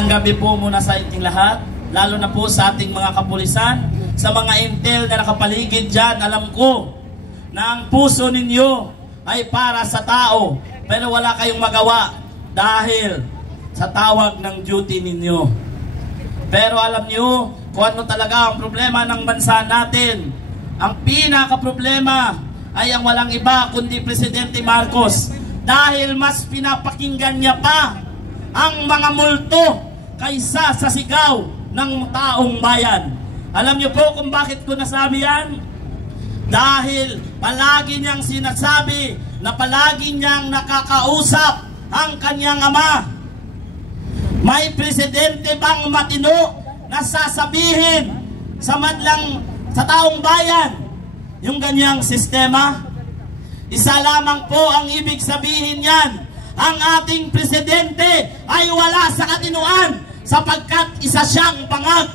Ang gabi po muna sa ating lahat, lalo na po sa ating mga kapulisan, sa mga intel na nakapaligid dyan. Alam ko na ang puso ninyo ay para sa tao, pero wala kayong magawa dahil sa tawag ng duty ninyo. Pero alam niyo kung ano talaga ang problema ng bansa natin. Ang pinaka-problema ay ang walang iba kundi Presidente Marcos, dahil mas pinapakinggan niya pa ang mga multo kaysa sa sigaw ng taong bayan. Alam niyo po kung bakit ko nasabi yan? Dahil palagi niyang sinasabi na palagi niyang nakakausap ang kanyang ama. May presidente bang matino na sasabihin sa madlang sa taong bayan yung ganyang sistema? Isa lamang po ang ibig sabihin yan. Ang ating presidente ay wala sa katinuan sapagkat isa siyang pangag.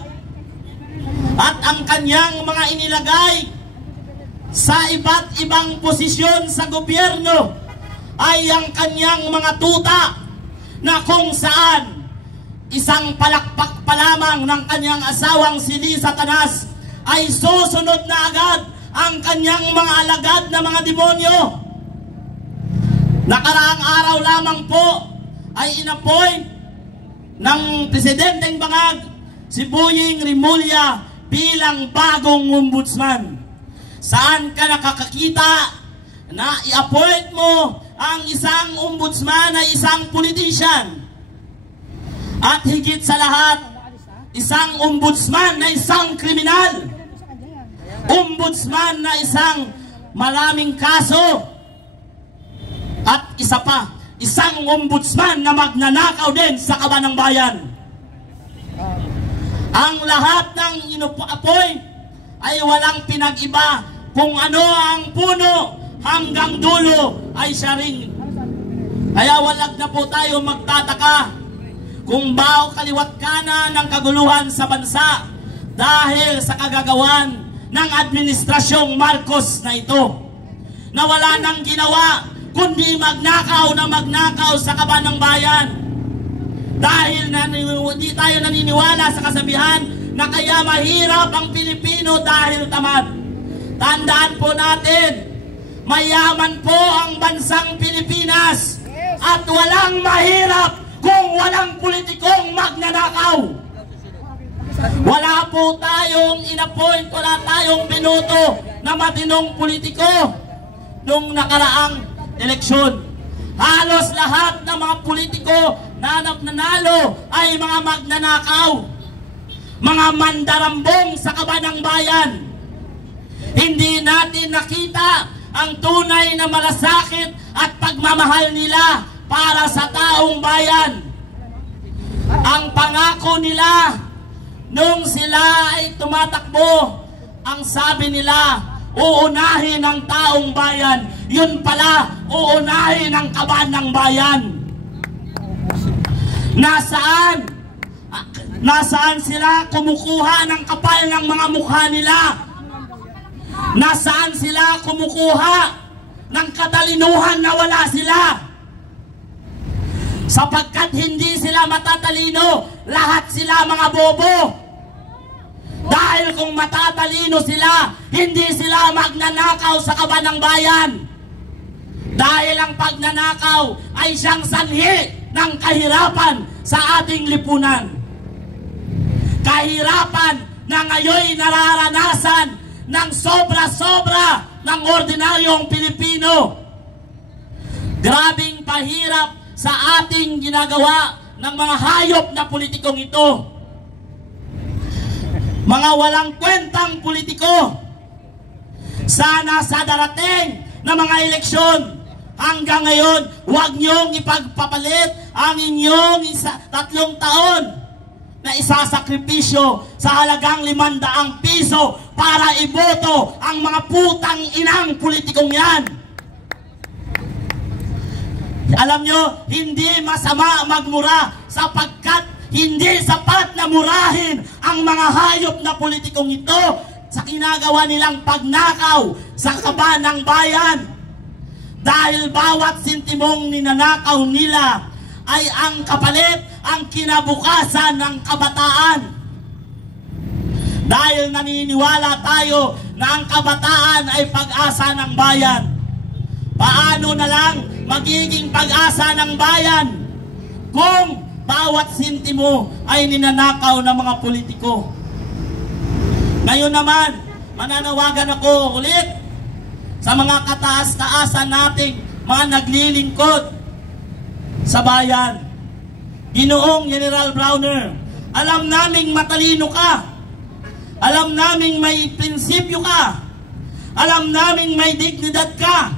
At ang kanyang mga inilagay sa iba't ibang posisyon sa gobyerno ay ang kanyang mga tuta, na kung saan isang palakpak pa lamang ng kanyang asawang si Liza Tanas ay susunod na agad ang kanyang mga alagad na mga demonyo. Nakaraang araw lamang po ay inappoint ng Presidenteng Bangag si Boying Rimulya bilang bagong ombudsman. Saan ka nakakakita na i-appoint mo ang isang ombudsman na isang politician? At higit sa lahat, isang ombudsman na isang kriminal. Ombudsman na isang maraming kaso. At isa pa, isang ombudsman na magnanakaw din sa kaban ng bayan. Ang lahat ng ino-appoint ay walang pinag-iba. Kung ano ang puno hanggang dulo ay siya rin. Kaya walag na po tayo magtataka kung bao kaliwat kanan ng kaguluhan sa bansa dahil sa kagagawan ng administrasyong Marcos na ito, na wala nang ginawa kundi magnakaw sa kaban ng bayan. Dahil hindi tayo naniniwala sa kasabihan na kaya mahirap ang Pilipino dahil tamad. Tandaan po natin, mayaman po ang bansang Pilipinas at walang mahirap kung walang politikong magnanakaw. Wala po tayong inappoint, wala tayong binuto na matinong politiko nung nakaraang eleksyon. Halos lahat ng mga politiko na nanalo ay mga magnanakaw, mga mandarambong sa kaban ng bayan. Hindi natin nakita ang tunay na malasakit at pagmamahal nila para sa taong bayan. Ang pangako nila nung sila ay tumatakbo, ang sabi nila, uunahin ang taong bayan. Yun pala, uunahin ang kaban ng bayan. Nasaan sila kumukuha ng kapal ng mga mukha nila? Nasaan sila kumukuha ng katalinuhan na wala sila? Sapagkat hindi sila matatalino, lahat sila mga bobo. Dahil kung matatalino sila, hindi sila magnanakaw sa kaban ng bayan. Dahil ang pagnanakaw ay siyang sanhi ng kahirapan sa ating lipunan. Kahirapan na ngayon nararanasan ng sobra-sobra ng ordinaryong Pilipino. Grabing pahirap sa ating ginagawa ng mga hayop na politikong ito. Mga walang kwentang politiko. Sana sa darating na mga eleksyon, hanggang ngayon, huwag niyong ipagpapalit ang inyong 3 taon na isasakripisyo sa halagang 500 piso para iboto ang mga putang inang politikong yan. Alam nyo, hindi masama magmura sapagkat hindi sapat na murahin ang mga hayop na politikong ito sa ginagawa nilang pagnakaw sa kaban ng bayan. Dahil bawat sintimong ninanakaw nila ay ang kapalit ang kinabukasan ng kabataan. Dahil naniniwala tayo na ang kabataan ay pag-asa ng bayan. Paano na lang magiging pag-asa ng bayan kung bawat sintimo ay ninanakaw ng mga politiko? Ngayon naman, mananawagan ako ulit sa mga kataas-taasan nating mga naglilingkod sa bayan. Ginoong General Browner, alam naming matalino ka. Alam naming may prinsipyo ka. Alam naming may dignidad ka.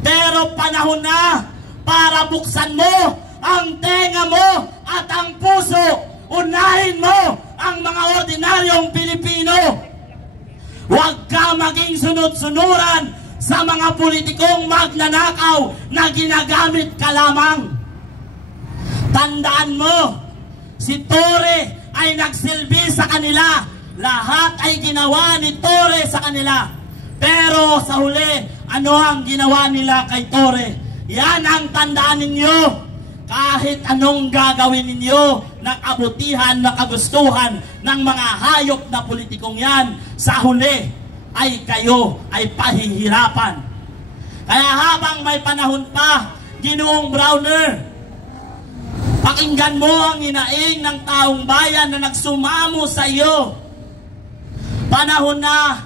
Pero panahon na para buksan mo ang tenga mo at ang puso. Unahin mo ang mga ordinaryong Pilipino. Huwag ka maging sunod-sunuran sa mga politikong magnanakaw na ginagamit ka lamang. Tandaan mo, si Torre ay nagsilbi sa kanila. Lahat ay ginawa ni Torre sa kanila. Pero sa huli, ano ang ginawa nila kay Torre? Yan ang tandaan ninyo. Kahit anong gagawin ninyo ng kabutihan na kagustuhan ng mga hayop na politikong yan, sa huli ay kayo ay pahihirapan. Kaya habang may panahon pa, Ginoong Browner, pakinggan mo ang hinaing ng taong bayan na nagsumamo sa iyo. Panahon na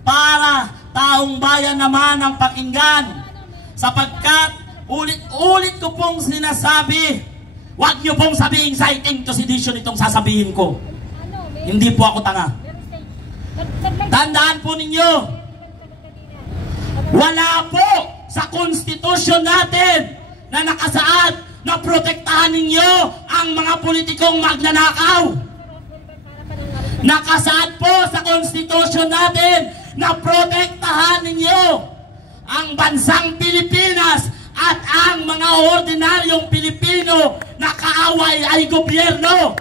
para taong bayan naman ang pakinggan, sapagkat ulit-ulit ko pong sinasabi, huwag nyo pong sabihin citing to sedition itong sasabihin ko. Hindi po ako tanga. Tandaan po ninyo, wala po sa konstitusyon natin na nakasaad na protektahan ninyo ang mga politikong magnanakaw. Nakasaad po sa konstitusyon natin na protektahan ninyo ang bansang Pilipinas at ang mga ordinaryong Pilipino na kaaway ay gobyerno.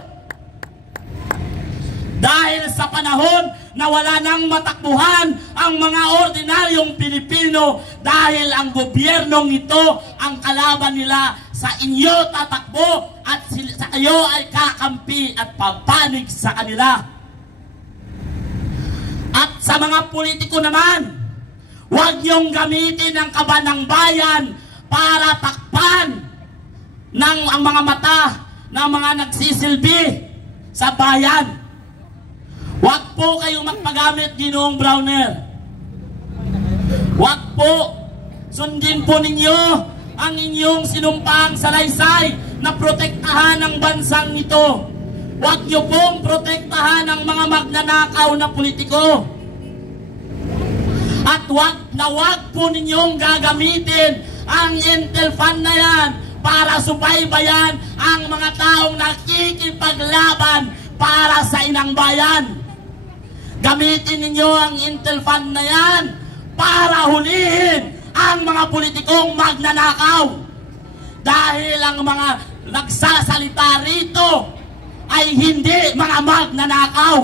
Dahil sa panahon na wala nang matakbuhan ang mga ordinaryong Pilipino, dahil ang gobyernong ito ang kalaban nila, sa inyo tatakbo at sa kayo ay kakampi at papanig sa kanila. At sa mga politiko naman, huwag niyong gamitin ang kaba ng bayan para takpan ng ang mga mata ng mga nagsisilbi sa bayan. Huwag po kayong magpagamit, Ginoong Browner. Huwag po. Sundin po ninyo ang inyong sinumpang salaysay na protektahan ang bansang ito. Huwag niyo pong protektahan ang mga magnanakaw na politiko. At huwag po ninyong gagamitin ang Intel Fund na yan para subaybayan ang mga taong nakikipaglaban para sa inang bayan. Gamitin ninyo ang Intel Fund na yan para hulihin ang mga politikong magnanakaw. Dahil ang mga nagsasalita rito ay hindi mga magnanakaw.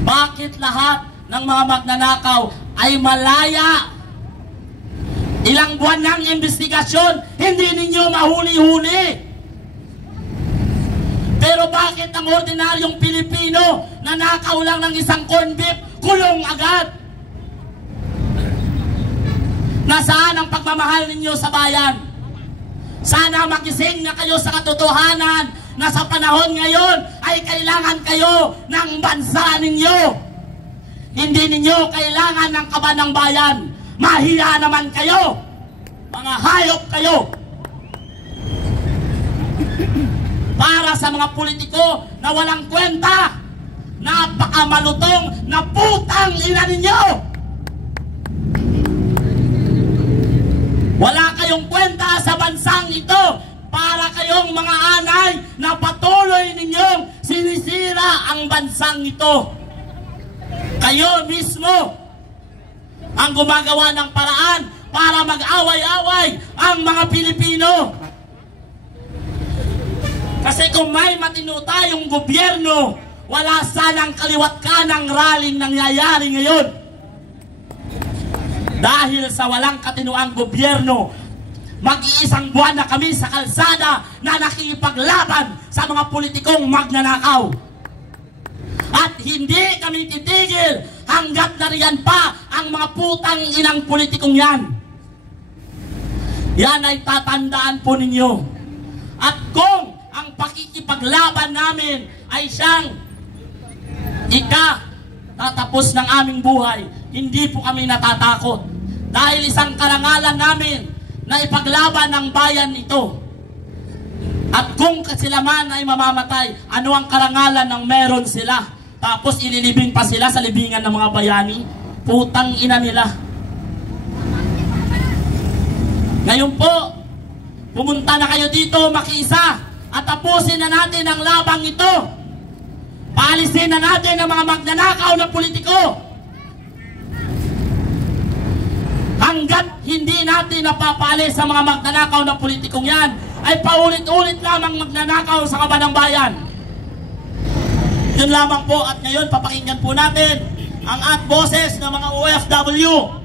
Bakit lahat ng mga magnanakaw ay malaya? Ilang buwan ng investigasyon, hindi ninyo mahuli-huli. Pero bakit ang ordinaryong Pilipino na nakaw lang ng isang corn beef, kulong agad? Nasaan ang pagmamahal ninyo sa bayan? Sana magising na kayo sa katotohanan na sa panahon ngayon ay kailangan kayo ng bansa ninyo. Hindi ninyo kailangan ng kaba ng bayan. Mahiya naman kayo. Mga hayop kayo. Para sa mga politiko na walang kwenta, napakamalutong na putang ina ninyo. Wala kayong kwenta sa bansang ito para kayong mga anay na patuloy ninyong sinisira ang bansang ito. Kayo mismo ang gumagawa ng paraan para mag-away-away ang mga Pilipino. Kasi kung may matino tayong gobyerno, wala sanang kaliwat ka ng rallying nangyayari ngayon. Dahil sa walang katinuang gobyerno, Mag-iisang buwan na kami sa kalsada na nakikipaglaban sa mga politikong magnanakaw. At hindi kami titigil hanggat nariyan pa ang mga putang inang politikong yan. Yan ay tatandaan po ninyo. At kung ang pakikipaglaban namin ay siyang tatapos ng aming buhay, hindi po kami natatakot. Dahil isang karangalan namin na ipaglaban ng bayan ito. At kung sila man ay mamamatay, ano ang karangalan ng meron sila? Tapos ililibing pa sila sa libingan ng mga bayani? Putang ina nila. Ngayon po, pumunta na kayo dito makiisa at tapusin na natin ang labang ito. Paalisin na natin ang mga magnanakaw na politiko. Hanggat hindi natin napapalis sa mga magnanakaw na politikong yan, ay paulit-ulit lamang magnanakaw sa kabanang bayan. Yun lamang po, at ngayon papakinggan po natin ang boses ng mga OFW